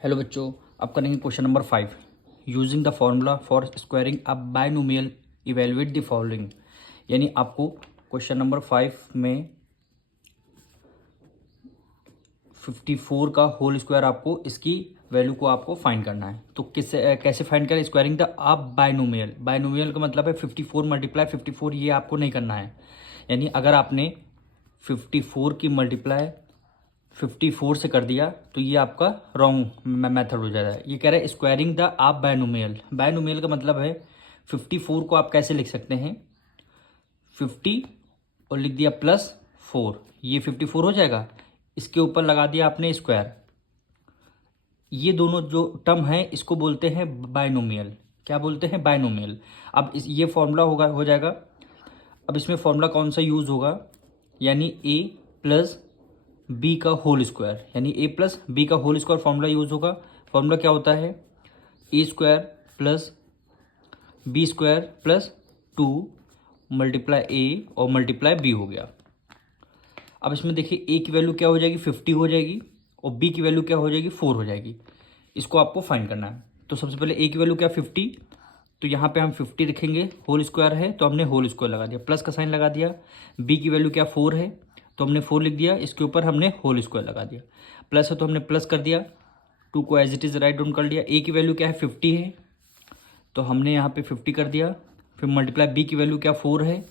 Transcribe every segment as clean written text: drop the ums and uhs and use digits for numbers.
Hello बच्चों, अब करेंगे question number 5। Using the formula for squaring a binomial evaluate the following. यानी आपको क्वेश्चन नंबर 5 में 54 का होल स्क्वायर आपको इसकी वैल्यू को आपको फाइंड करना है। तो कैसे फाइंड करें? Squaring the a binomial. Binomial का मतलब है 54 मल्टीप्लाई 54, ये आपको नहीं करना है। यानी अगर आपने 54 की मल्टीप्लाई 54 से कर दिया तो ये आपका रॉन्ग मेथड हो जाता है। ये कह रहा है स्क्वायरिंग द आप बायनोमियल। बायनोमियल का मतलब है 54 को आप कैसे लिख सकते हैं? 50 और लिख दिया प्लस 4, ये 54 हो जाएगा। इसके ऊपर लगा दिया आपने स्क्वायर। ये दोनों जो टर्म है इसको बोलते हैं बायनोमियल। क्या बोलते हैं? बायनोमियल। अब ये फॉर्मूला होगा, हो जाएगा। अब इसमें फॉर्मूला कौन सा यूज होगा? यानी ए प्लस बी का होल स्क्वायर, यानी ए प्लस बी का होल स्क्वायर फॉर्मूला यूज होगा। फॉर्मूला क्या होता है? A square plus B square plus 2 multiply A और मल्टीप्लाई बी हो गया। अब इसमें देखिए ए की वैल्यू क्या हो जाएगी? 50 हो जाएगी और बी की वैल्यू क्या हो जाएगी? 4 हो जाएगी। इसको आपको फाइंड करना है। तो सबसे पहले ए की वैल्यू क्या? 50। तो यहाँ पे हम 50 लिखेंगे, होल स्क्वायर है तो हमने होल स्क्वायर लगा दिया, प्लस का साइन लगा दिया। बी की वैल्यू क्या? 4 है तो हमने 4 लिख दिया, इसके ऊपर हमने होल स्क्वायर लगा दिया। प्लस है तो हमने प्लस कर दिया, 2 को as it is write down कर लिया। ए की वैल्यू क्या है? 50 है तो हमने यहाँ पे 50 कर दिया। फिर मल्टीप्लाई बी की वैल्यू क्या? 4 है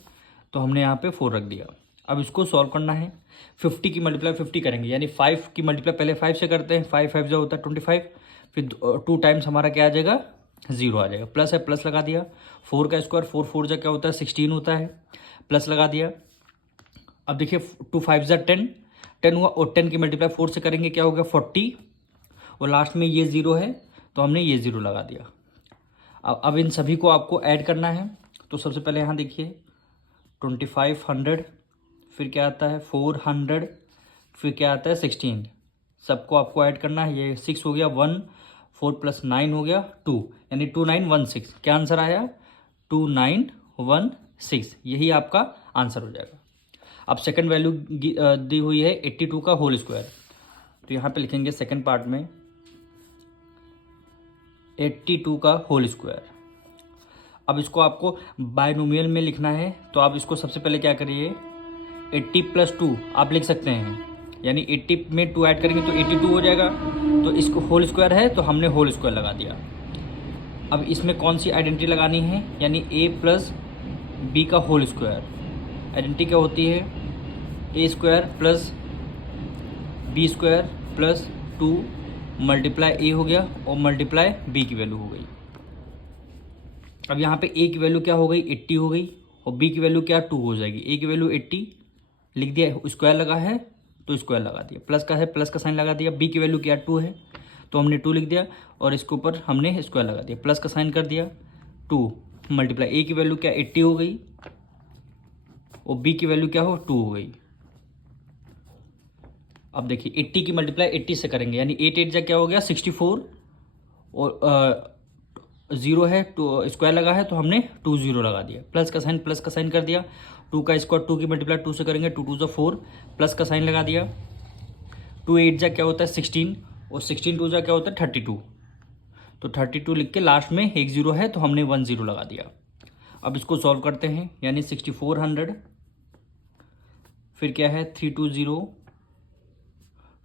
तो हमने यहाँ पे 4 रख दिया। अब इसको सॉल्व करना है। 50 की मल्टीप्लाई 50 करेंगे, यानी 5 की मल्टीप्लाई पहले 5 से करते हैं। 5 5 जो होता है 25। फिर 2 टाइम्स हमारा क्या आ जाएगा? 0 आ जाएगा। प्लस है, प्लस लगा दिया। 4 का स्क्वायर 4 4 जा क्या होता है? 16 होता है, प्लस लगा दिया। अब देखिए 2 5 जा 10, 10 हुआ और 10 की मल्टीप्लाई 4 से करेंगे क्या हो गया? 40। और लास्ट में ये 0 है तो हमने ये 0 लगा दिया। अब इन सभी को आपको ऐड करना है। तो सबसे पहले यहाँ देखिए 2500, फिर क्या आता है 400, फिर क्या आता है 16। सबको आपको ऐड करना है। ये 6 हो गया, 1 4 प्लस 9 हो गया 2, यानी 2916। क्या आंसर आया? 2916। यही आपका आंसर हो जाएगा। अब सेकंड वैल्यू दी हुई है 82 का होल स्क्वायर। तो यहाँ पे लिखेंगे सेकंड पार्ट में 82 का होल स्क्वायर। अब इसको आपको बायनोमियल में लिखना है तो आप इसको सबसे पहले क्या करिए, 80 प्लस 2 आप लिख सकते हैं। यानी 80 में 2 ऐड करेंगे तो 82 हो जाएगा। तो इसको होल स्क्वायर है तो हमने होल स्क्वायर लगा दिया। अब इसमें कौन सी आइडेंटिटी लगानी है? यानी a प्लस बी का होल स्क्वायर। आइडेंटिटी क्या होती है? A square plus B square plus 2 multiply A हो गया और मल्टीप्लाई बी की वैल्यू हो गई। अब यहाँ पे ए की वैल्यू क्या हो गई? 80 हो गई और बी की वैल्यू क्या? 2 हो जाएगी। ए की वैल्यू 80 लिख दिया, स्क्वायर लगा है तो स्क्वायर लगा दिया, प्लस का है प्लस का साइन लगा दिया। बी की वैल्यू क्या? 2 है तो हमने 2 लिख दिया और इसके ऊपर हमने स्क्वायर लगा दिया, प्लस का साइन कर दिया। 2 मल्टीप्लाई ए की वैल्यू क्या? 80 हो गई और बी की वैल्यू क्या हो? 2 हो गई। अब देखिए 80 की मल्टीप्लाई 80 से करेंगे, यानी 8 8 जा क्या हो गया? 64 और 0 है तो स्क्वायर लगा है तो हमने 2 0 लगा दिया, प्लस का साइन कर दिया। 2 का स्क्वायर 2 की मल्टीप्लाई 2 से करेंगे, 2 2 4, प्लस का साइन लगा दिया। 2 8 जा क्या होता है? 16 और 16 2 जा क्या होता है? 32। तो 32 लिख के लास्ट में एक 0 है तो हमने 1 0 लगा दिया। अब इसको सॉल्व करते हैं, यानी 6400, फिर क्या है 320,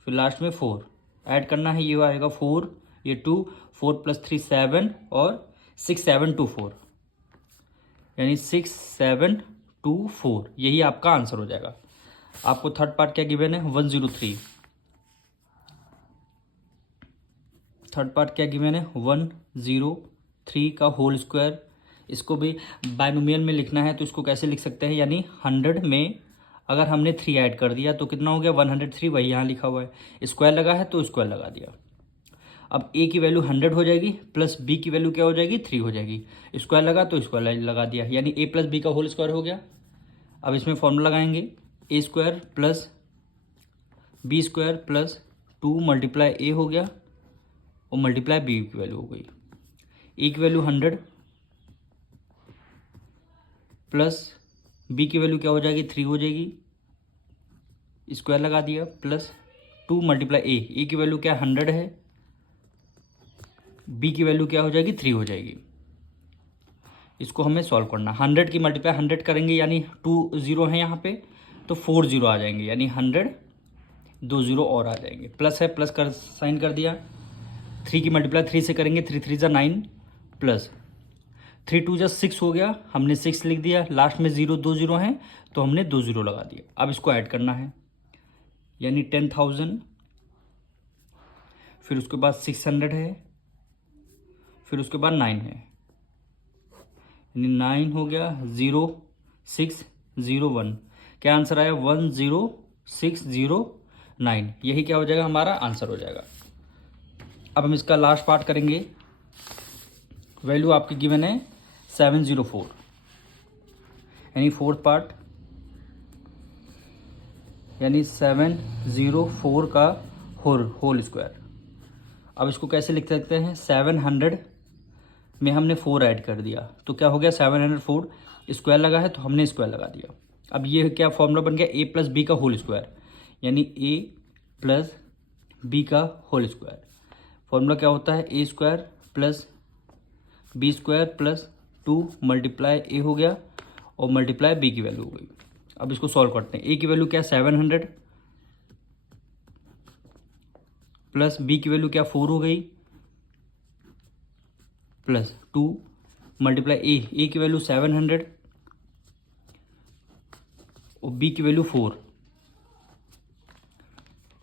फिर लास्ट में 4 ऐड करना है। ये आएगा 4, ये 2, 4 प्लस 3 7 और 6724, यानी 6724। यही आपका आंसर हो जाएगा। आपको थर्ड पार्ट क्या गिवन है? 103। थर्ड पार्ट क्या गिवन है? 103 का होल स्क्वायर। इसको भी बायनोमियल में लिखना है तो इसको कैसे लिख सकते हैं? यानी 100 में अगर हमने 3 ऐड कर दिया तो कितना हो गया? 103। वही यहाँ लिखा हुआ है, स्क्वायर लगा है तो स्क्वायर लगा दिया। अब ए की वैल्यू 100 हो जाएगी, प्लस बी की वैल्यू क्या हो जाएगी? 3 हो जाएगी। स्क्वायर लगा तो स्क्वायर लगा दिया, यानी ए प्लस बी का होल स्क्वायर हो गया। अब इसमें फॉर्मूला लगाएंगे, A square plus B square plus 2 multiply A हो गया और मल्टीप्लाई बी की वैल्यू हो गई। ए की वैल्यू 100 प्लस बी की वैल्यू क्या हो जाएगी? 3 हो जाएगी, स्क्वायर लगा दिया, प्लस 2 मल्टीप्लाई ए की वैल्यू क्या? 100 है बी की वैल्यू क्या हो जाएगी, 3 हो जाएगी। इसको हमें सॉल्व करना। 100 की मल्टीप्लाई 100 करेंगे यानी 2 0 है यहाँ पे, तो 4 0 आ जाएंगे, यानी 100 2 0 और आ जाएंगे। प्लस है, प्लस कर साइन कर दिया। 3 की मल्टीप्लाई 3 से करेंगे, 3 3 = 9 प्लस 3 2 = 6 हो गया, हमने 6 लिख दिया। लास्ट में 0 2 0 हैं तो हमने 2 0 लगा दिया। अब इसको ऐड करना है, यानी 10,000, फिर उसके बाद 600 है, फिर उसके बाद 9 है, यानी 9 हो गया, 0 6 0 1। क्या आंसर आया, 10609। यही क्या हो जाएगा, हमारा आंसर हो जाएगा। अब हम इसका लास्ट पार्ट करेंगे। वैल्यू आपकी गिवन है 704, यानी फोर्थ पार्ट, यानी 704 का होल स्क्वायर। अब इसको कैसे लिख सकते हैं, 700 में हमने 4 ऐड कर दिया तो क्या हो गया, 704 स्क्वायर लगा है तो हमने स्क्वायर लगा दिया। अब ये क्या फॉर्मूला बन गया, a प्लस बी का होल स्क्वायर, यानी a प्लस बी का होल स्क्वायर। फॉर्मूला क्या होता है, a square plus B square plus 2 multiply a हो गया और मल्टीप्लाई b की वैल्यू हो गई। अब इसको सॉल्व करते हैं। a की वैल्यू क्या, 700 प्लस b की वैल्यू क्या, 4 हो गई, प्लस 2 मल्टीप्लाई a की वैल्यू 700 और b की वैल्यू 4।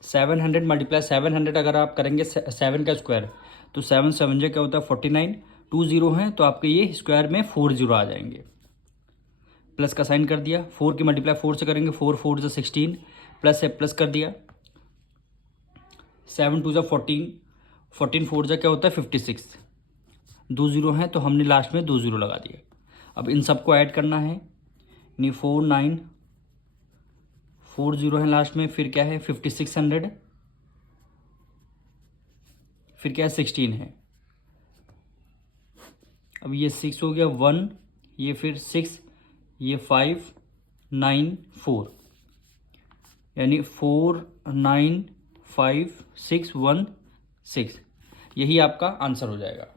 700 मल्टीप्लाई 700 अगर आप करेंगे 7 का स्क्वायर तो 7 7 क्या होता है 49, 2 0 हैं तो आपके ये स्क्वायर में 4 0 आ जाएंगे। प्लस का साइन कर दिया, 4 की मल्टीप्लाई 4 से करेंगे, 4 4 = 16, प्लस है, प्लस कर दिया, 7 2 = 14, 14 4 क्या होता है 56, 2 0 हैं तो हमने लास्ट में 2 0 लगा दिए। अब इन सबको ऐड करना है, यानी 4 9 4 0 है लास्ट में, फिर क्या है 5600, फिर क्या है 16 है। अब ये 6 हो गया, 1, ये फिर 6, ये 5 9 4, यानी 4 9 5 6 1 6। यही आपका आंसर हो जाएगा।